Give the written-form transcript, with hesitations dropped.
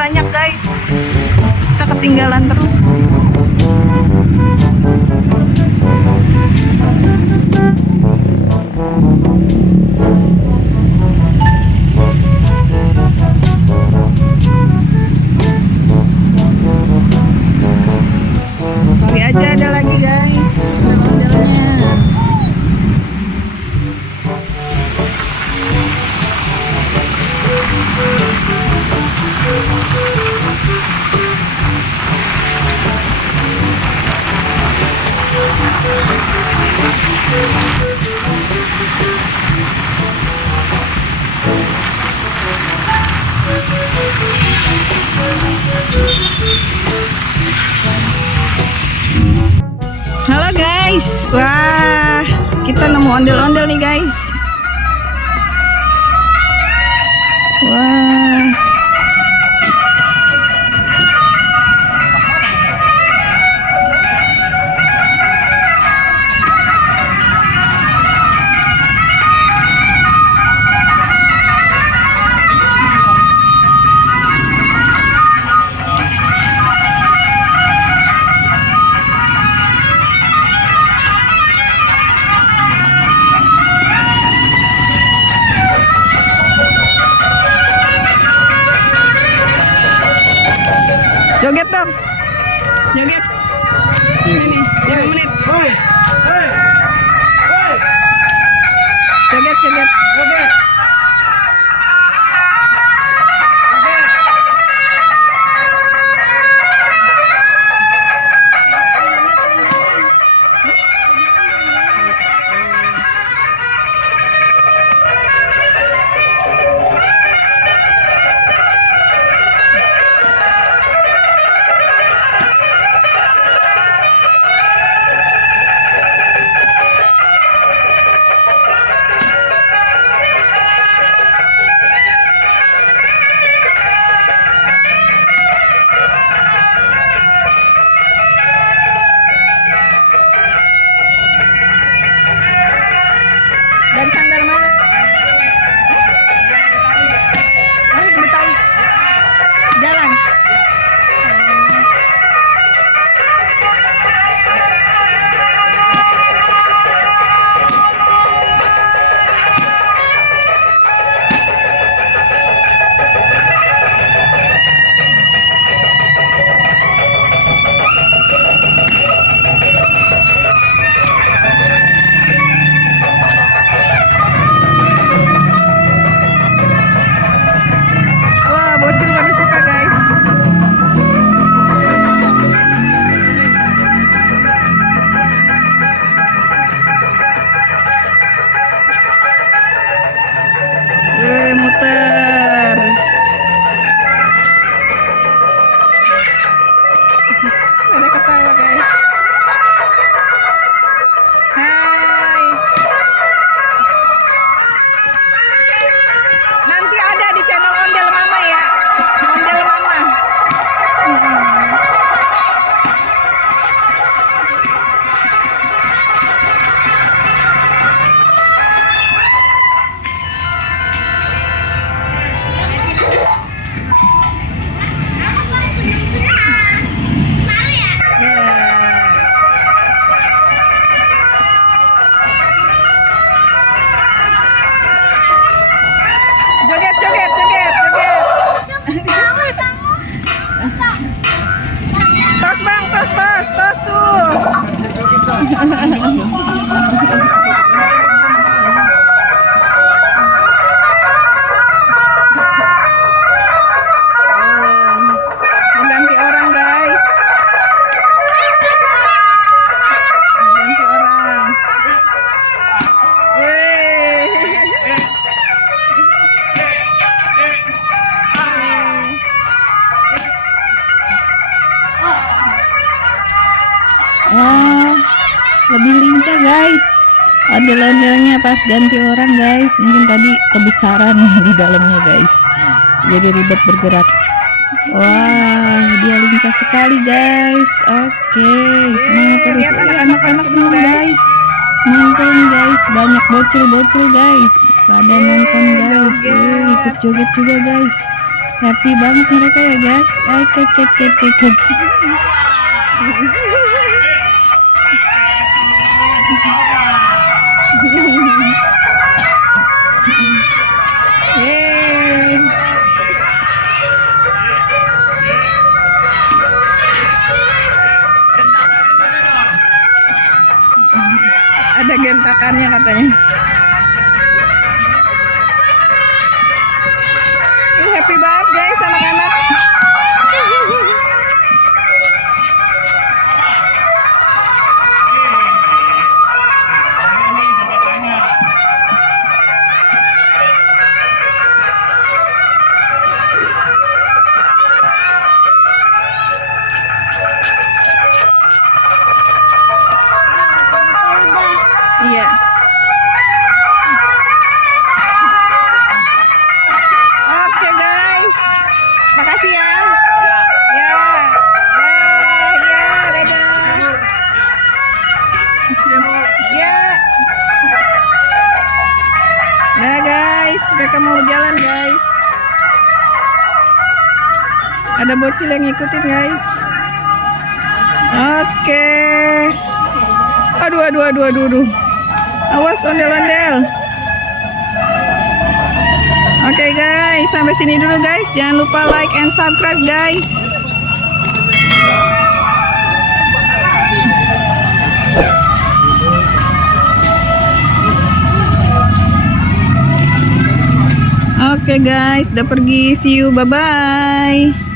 banyak guys. Kita ketinggalan terus. Kali aja ada lagi guys ondel-ondelnya. Halo guys, wah kita nemu ondel-ondel nih guys. Wah, joget dong, joget. Ini 5 menit. Joget, joget. Dari Sanggar mana? Lahir Betawi. Jalan. Bocil pada suka guys. Muter. Ada ketawa guys. Hai. Nanti ada di channel Ondel Mama ya. Ondel Mama. Joget, joget, joget, joget. Tos bang, tos, tos, tos tuh. Mau ganti orang guys. Ganti orang. Wah, lebih lincah guys. Ondel-ondelnya pas ganti orang guys. Mungkin tadi kebesaran di dalamnya guys. Jadi ribet bergerak. Wah, dia lincah sekali guys. Oke, semangat terus. Lihat anak-anak semua guys. Nonton guys, banyak bocil-bocil guys. Pada nonton guys. Ikut joget juga guys. Happy banget mereka ya guys. Ay, kek. Yeay. Ada gentakannya katanya. Happy banget guys anak-anak. Iya. Oke guys, makasih ya. Ya, dadah. Ya. Nah guys, mereka mau jalan guys. Ada bocil yang ngikutin guys. Oke. Aduh. Awas ondel-ondel. Oke guys, sampai sini dulu guys. Jangan lupa like and subscribe guys. Oke guys, udah pergi. See you, bye-bye.